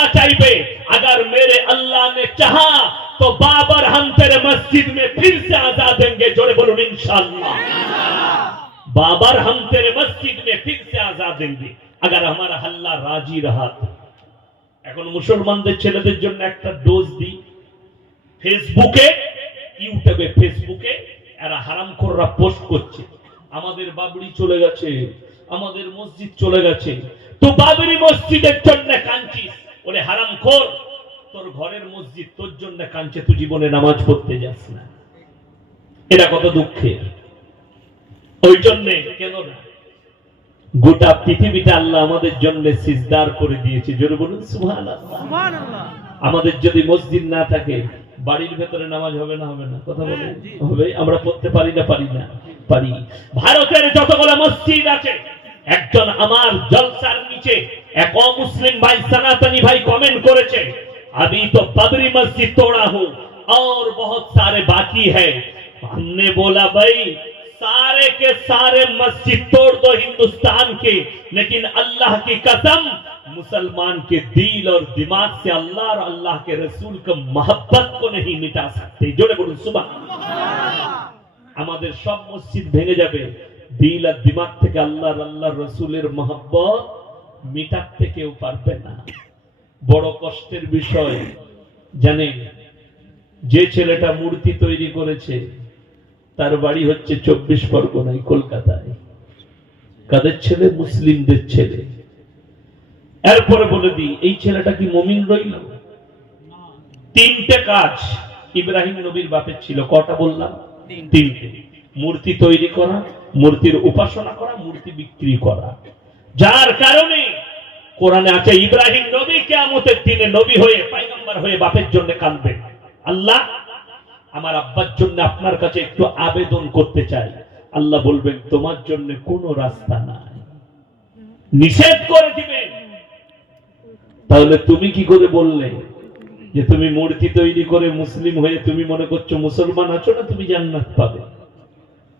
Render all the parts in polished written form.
अल्लाह चाहिए, अगर मेरे अल्लाह ने चाहा तो बाबर हम तेरे मस्जिद में फिर से आजाद देंगे। जोड़े बोलूं इंशाअल्लाह। बाबर हम तेरे मस्जिद में फिर से आजाद देंगे अगर हमारा अल्लाह राजी रहा तो। এখন মুসলমানদের ছেলেদের জন্য একটা ডোজ দিই, ফেসবুকে ইউটিউবে ফেসবুকে এরা হারামখোররা পোস্ট করছে, আমাদের বাবরি চলে গেছে, আমাদের মসজিদ চলে গেছে। তো বাবরি মসজিদের জন্য কাঁদছিস, ওরে হারামখোর, তোর ঘরের মসজিদ তোর জন্য কাঁদছে, তুই জীবনে নামাজ পড়তে যাস না। এটা কত দুঃখের। ওই জন্য কেন না গোটা পৃথিবীটা আল্লাহ আমাদের জন্য সিজদার করে দিয়েছে। জোরে বলুন সুবহানাল্লাহ। সুবহানাল্লাহ। আমাদের যদি মসজিদ না থাকে বাড়ির ভেতরে নামাজ হবে না? হবে না? কথা বলেন হবে। আমরা পড়তে পারি না? পারি না? পারি। ভারতের যতগুলো মসজিদ আছে, একজন আমার জলসার নিচে এক অমুসলিম ভাই সনাতনী ভাই কমেন্ট করেছে, अभी तो बाबरी मस्जिद तोड़ा हूं और बहुत सारे बाकी है। हमने बोला भाई सारे के सारे मस्जिद तोड़ दो हिंदुस्तान के, लेकिन अल्लाह की कसम मुसलमान के दिल और दिमाग से अल्लाह और अल्लाह के रसूल की मोहब्बत को नहीं मिटा सकते। जोड़े बोलूं सुबह। আমাদের সব মসজিদ ভেঙে যাবে, দিল আর দিমাগ থেকে আল্লাহ আর আল্লাহর রাসূলের মোহব্বত মিটাতে কেউ পারবে না। বড় কষ্টের বিষয় জানেন, যে ছেলেটা মূর্তি তৈরি করেছে তার বাড়ি হচ্ছে 24 পরগনায়, কলকাতায়। কাদের ছেলে? মুসলিমদের ছেলে। এরপরে বলে দিই, এই ছেলেটা কি মুমিন রইল? তিনটে কাজ ইব্রাহিম নবীর বাপের ছিল। কটা বললাম? তিনটে। মূর্তি তৈরি করা, মূর্তির উপাসনা করা, মূর্তি বিক্রি করা। যার কারণে কোরআনে আছে ইব্রাহিম নবী কিয়ামতের দিনে নবী হয়ে পয়গম্বর হয়ে বাপের জন্য কাঁদবেন, আল্লাহ আমার আব্বার জন্য আপনার কাছে একটু আবেদন করতে চাই। আল্লাহ বলবেন তোমার জন্য কোনো রাস্তা নাই, নিষেধ করে দিবেন। তাহলে তুমি কি করে বললে যে তুমি মূর্তি তৈরি করে মুসলিম হয়ে তুমি মনে করছো মুসলমান আছো না তুমি জান্নাত পাবে?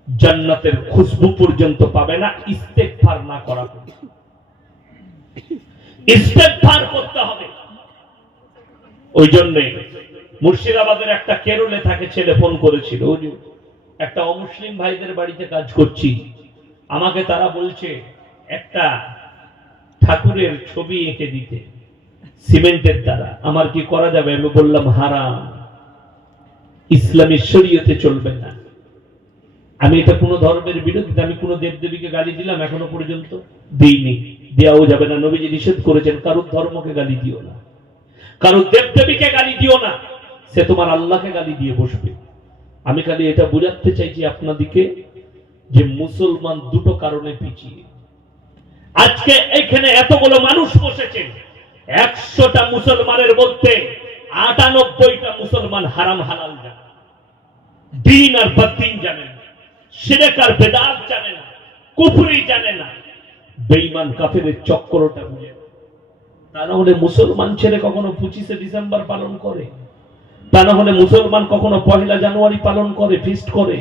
জান্নাতের খুশবু পর্যন্ত পাবে না ইস্তেগফার না করা পর্যন্ত। ইস্তেগফার করতে হবে। ওই জন্য মুর্শিদাবাদের একটা কেরলে থাকে ছেলে ফোন করেছিল, একটা অমুসলিম ভাইদের বাড়িতে কাজ করছি, আমাকে তারা বলছে একটা ঠাকুরের ছবি এঁকে দিতে সিমেন্টের দ্বারা। আমার কি করা যাবে? আমি বললাম হারাম, ইসলামী শরীয়তে চলবে না। আমি এটা কোন ধর্মের বিরোধিতা, আমি কোন দেবদেবীকে গালি দিলাম এখনো পর্যন্ত? দিইনি, দেওয়াও যাবে না। নবীজি নিষেধ করেছেন কারোর ধর্মকে গালি দিও না, কারোর দেবদেবীকে গালি দিও না, সে তোমার আল্লাহকে গালি দিয়ে বসবে। আমি খালি এটা বোঝাতে চাইছি আপনাদেরকে যে মুসলমান দুটো কারণে পিছিয়ে। আজকে এখানে এতগুলো মানুষ বসেছে, 100টা মুসলমানের মধ্যে 98টা মুসলমান হারাম হালাল জানে, দিন আর বদ্দিন জানে না, শিরক আর বেদাত জানে না, কুফরি জানে না, বেঈমান কাফেরের চক্রটা বুঝে না। তা না হলে মুসলমান ছেলে কখনো 25শে ডিসেম্বর পালন করে? তা না হলে মুসলমান কখনো 1 জানুয়ারি পালন করে, ফিস্ট করে?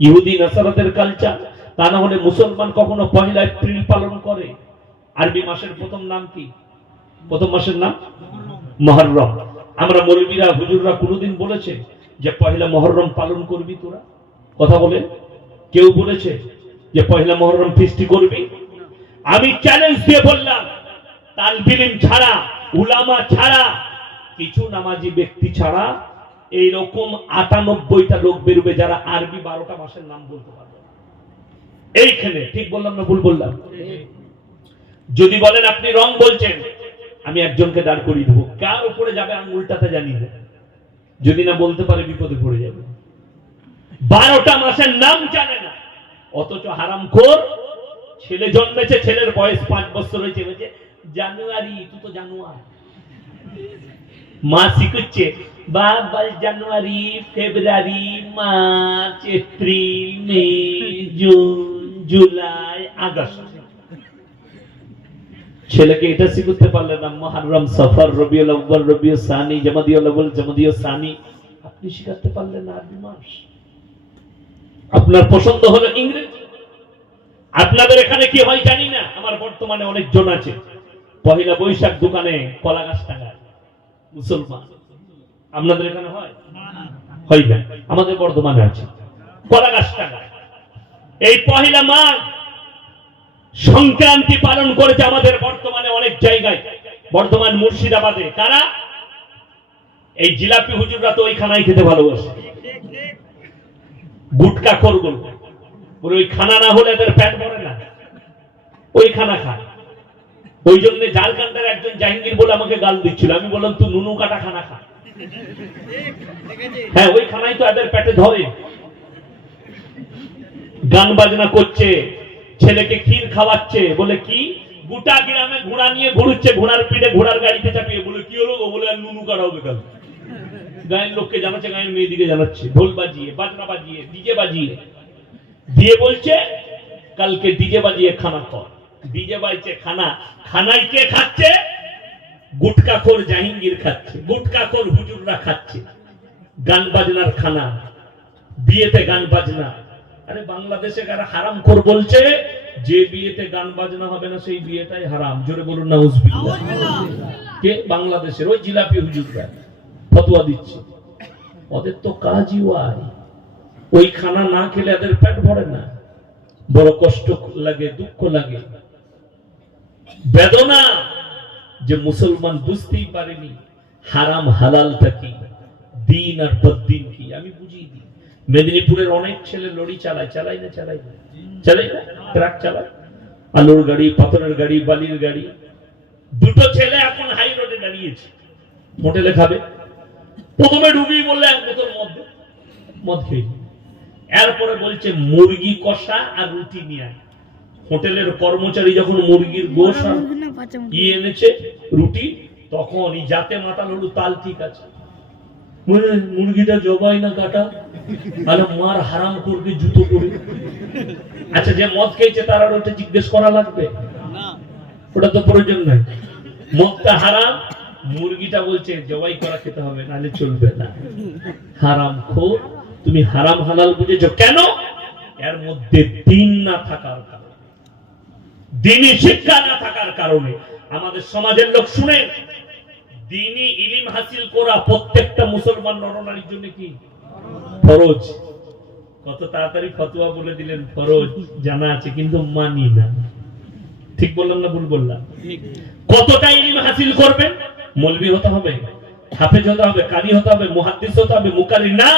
ইহুদি নাসারাদের কালচার। তা না হলে মুসলমান কখনো 1 এপ্রিল পালন করে? আরবি মাসের প্রথম নাম কি? প্রথম মাসের নাম মুহররম। আমরা মৌলবীরা হুজুররা কোনদিন বলেছে যে 1 মুহররম পালন করবি তোরা? কথা বলেন, কেউ বলেছে যে 1 মুহররম ফিস্টি করবি? আমি চ্যালেঞ্জ দিয়ে বললাম, তালবে ইলম ছাড়া, উলামা ছাড়া, কিছু নামাজি ব্যক্তি ছাড়া এইরকম 98টা লোক বেরোবে যারা আরবি 12টা মাসের নাম বলতে পারবে। এইখানে ঠিক বললাম না ভুল বললাম? যদি বলেন আপনি রং বলছেন, আমি একজনকে দাঁড় করিয়ে দেবো, কার উপরে যাবে আঙুলটাতে জানিয়ে দেবে, যদি না বলতে পারে বিপদে পড়ে যাবে। 12টা মাসের নাম জানে না, অথচ হারামখোর ছেলে জন্মেছে, ছেলের বয়স 5 বছর হয়েছে, বলছে জানুয়ারি, তুই তো জানুয়ারি। মা শিখছে বাবা জানুয়ারি, ফেব্রুয়ারি, মার্চ, এপ্রিল, মে, জুন, জুলাই, আগস্ট। ছেলেকে এটা শিখতে পারলে না মুহররম, সফর, রবিউল আউয়াল, রবিউল সানি, জামাদিউল আউয়াল, জামাদিউল সানি আপনি শিখাতে পারলেন না আরবি মাস। আপনার পছন্দ হলো ইংরেজি। আপনাদের এখানে কি হয় জানি না, আমার বর্তমানে অনেক জন আছে পহেলা বৈশাখ দোকানে কলা গাছ টাঙায় মুসলমান। আপনাদের এখানে হয়? হয় না, আমাদের বর্ধমানে আছে কলা গাছ টাঙায়। এই পহেলা মাঘ সংক্রান্তি পালন করেছে আমাদের বর্তমানে অনেক জায়গায়, বর্ধমান মুর্শিদাবাদে। কারা? এই জিলাপি হুজুররা তো ওই খানায় খেতে ভালোবাসে, গুটকা খোরগুলো বলে ওই খানা না হলে এদের পেট ভরে না, ওই খানা খায়। ওই জন্য ঝাড়খণ্ডের একজন জাহাঙ্গীর বলে আমাকে গাল দিচ্ছিল, আমি বললাম তুই নুনু কাটা খানা খা। হ্যাঁ, ওই খানাই তো এদের পেটে ধরে। গান বাজনা করছে, ছেলেকে ক্ষীর খাওয়াচ্ছে, বলে কি গোটা গ্রামে ঘোড়া নিয়ে ঘুরছে, ঘোড়ার পিঠে ঘোড়ার গাড়িতে চাপিয়ে। বলে কি হলো? বলে আর নুনু কাটা হবে কাল। গায়ের লোককে জানাচ্ছে, গায়ের মেয়েদিকে জানাচ্ছে, ঢোল বাজিয়ে বাজনা বাজিয়ে ডিজে বাজিয়ে দিয়ে বলছে কালকে ডিজে বাজিয়ে খানা কর। ডিজে বাজছে খানা, খানায় কে খাচ্ছে? গুটকাখোর জাহাঙ্গীর খাচ্ছে, গুটকাখোর হুজুররা খাচ্ছে। গান বাজনার খানা, বিয়েতে গান বাজনা। আরে বাংলাদেশে কারা হারামখোর বলছে যে বিয়েতে গান বাজনা হবে না সেই বিয়েটাই হারাম। জোরে বলুন নাউজুবিল্লাহ। কে? বাংলাদেশের ওই জিলাপি হুজুররা ফতোয়া দিচ্ছে। ওদের তো কাজই ওই খানা না খেলে এদের পেট ভরে না, বড় কষ্ট লাগে, দুঃখ লাগে, বেদনা যে মুসলমান বুঝতেই পারেনি হারাম হালালটা কি, দিন আর বদ্দিন কি। আমি বুঝিয়ে দিই। মেদিনীপুরের অনেক ছেলে লরি চালায়, চালাই না ট্রাক চালায়, আলুর গাড়ি, পাথরের গাড়ি, বালির গাড়ি। দুটো ছেলে এখন হাই রোডে দাঁড়িয়েছে, হোটেলে খাবে। প্রথমে ঢুকি বললে এক বোতল মদ খেয়ে, এরপরে বলছে মুরগি কষা আর রুটি নিয়ে আয়। হোটেলের কর্মচারী যখন মুরগির গোশ আর এনেছে রুটি, তখন যাতে মাতাল হলু তাল ঠিক আছে, মুরগিটা জবাই না কাটা, তাহলে মার হারাম করবে জুতো করে। আচ্ছা, যে মদ খেয়েছে তার আর ওটা জিজ্ঞেস করা লাগবে? ওটা তো প্রয়োজন নাই। মদটা হারাম, মুরগিটা বলছে জবাই করা খেতে হবে, নাহলে চলবে না। হারাম খোর, তুমি হারাম হালাল বুঝেছো কেন? এর মধ্যে দিন না থাকার কারণে, দিনী শিক্ষা না থাকার কারণে। আমাদের সমাজের লোক শুনে, দিনী ইলম হাসিল করা প্রত্যেকটা মুসলমান নরনারীর জন্য কি ফরজ। কত তাড়াতাড়ি ফতোয়া বলে দিলেন ফরজ, জানা আছে কিন্তু মানি না। ঠিক বললাম না ভুল বললাম? কতটা ইলম হাসিল করবেন? মৌলভী হতে হবে, হাফেজ হতে হবে, কারি হতে হবে, মুহাদ্দিস হতে হবে, মুকাররির না।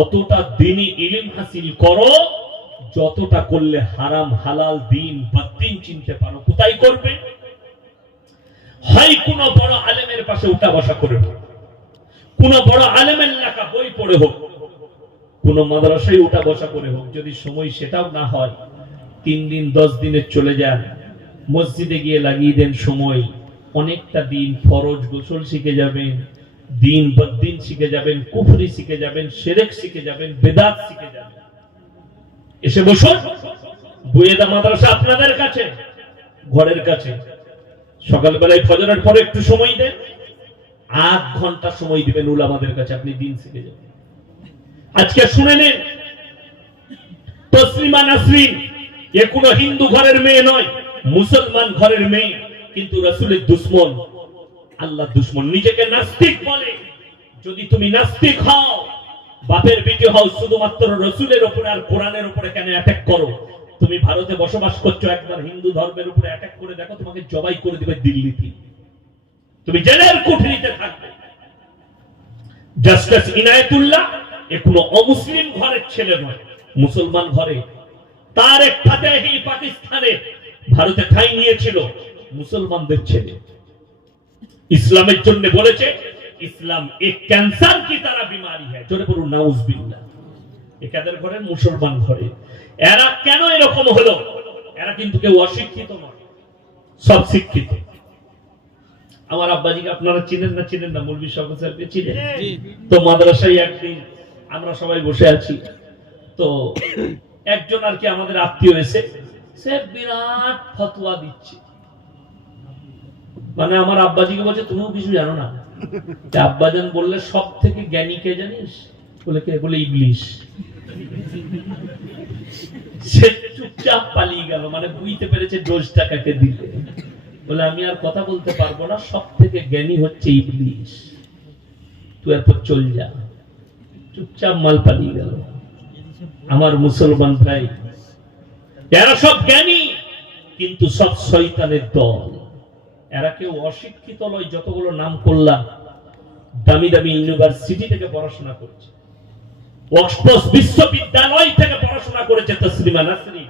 অতটা দিনী ইলম হাসিল করো যতটা করলে হারাম হালাল দিন বদ্দিন চিনতে পারো। কোথায় করবে? হয় কোন বড় আলেমের পাশে উঠা বসা করে হোক, কোন বড় আলেমের লেখা বই পড়ে হোক, কোন মাদ্রাসায় উঠা বসা করে হোক। যদি সময় সেটাও না হয়, 3 দিন 10 দিনের চলে যান, মসজিদে গিয়ে লাগিয়ে দেন সময়। অনেকটা দিন ফরজ গোসল শিখে যাবেন, দিন বদ্দিন শিখে যাবেন, কুফরি শিখে যাবেন, শিরক শিখে যাবেন, বেদাত শিখে যাবেন। এসে বসুন, বুয়েদা মাদ্রাসা আপনাদের কাছে, ঘরের কাছে। সকালবেলায় ফজরের পরে একটু সময় দেন, 8 ঘন্টা সময় দিবেন উলামাদের কাছে, আপনি দিন শিখে যাবেন। আজকে শুনে নেন, তসলিমা নাসরিন এ কোনো হিন্দু ঘরের মেয়ে নয়, মুসলমান ঘরের মেয়ে, কিন্তু রাসূলের দুশমন, আল্লাহর দুশমন। নিজেকে নাস্তিক বলে। যদি তুমি নাস্তিক হও, বাপের বেটি হও, শুধুমাত্র রাসূলের উপরে আর কোরআনের উপরে কেন অ্যাটাক করো? তুমি ভারতে বসবাস করছো, একবার হিন্দু ধর্মের উপরে অ্যাটাক করে দেখো, তোমাকে জবাই করে দিবে দিল্লিতে, তুমি জেলের কুঠরিতে থাকবে। জাস্টিস ইনায়েতুল্লাহ এ কোনো অমুসলিম ঘরের ছেলে নয়, মুসলমান ঘরে। তারেক ফাতেহি পাকিস্তানে ভারতে ঠাঁই নিয়েছিল, মুসলমানদের ছেলে। ইসলামের জন্য বলেছে, ইসলাম এক ক্যান্সার কি তারা বিমারি হ্যায়। জোরে বলুন নাউজুবিল্লাহ। একাদের ঘরে, মুসলমান ঘরে। এরা কেন এরকম হলো? এরা কিন্তু কেউ অশিক্ষিত নয়, সব শিক্ষিত। আমার আব্বাজিকে আপনারা চিনেন না? চিনেন না? মৌলভী শওকত স্যারকে চিনেন তো? মাদ্রাসায় একদিন আমরা সবাই বসে আছি, তো একজন আর কি আমাদের আত্মীয় এসে সে বিরাট ফতোয়া দিচ্ছে। মানে আমার আব্বাজিকে বলছে, তুমিও কিছু জানো না? আব্বাজান বললে, সব থেকে জ্ঞানী কে জানিস? বলে কে? বলে ইবলিশ। সে চুপচাপ পালিয়ে গেল, মানে বুঝতে পেরেছে ডোজটা কাকে দিতে। বলে আমি আর কথা বলতে পারবো না, সব থেকে জ্ঞানী হচ্ছে ইবলিস, তুই এরপর চল যা। চুপচাপ মাল পালিয়ে গেল। আমার মুসলমান ভাই, এরা সব জ্ঞানী কিন্তু সব শয়তানের দল। এরা কেউ অশিক্ষিত নয়, যতগুলো নাম করলাম দামি দামি ইউনিভার্সিটি থেকে পড়াশোনা করছে, অক্সফোর্ড বিশ্ববিদ্যালয় থেকে পড়াশোনা করেছে তসলিমা নাসরিন,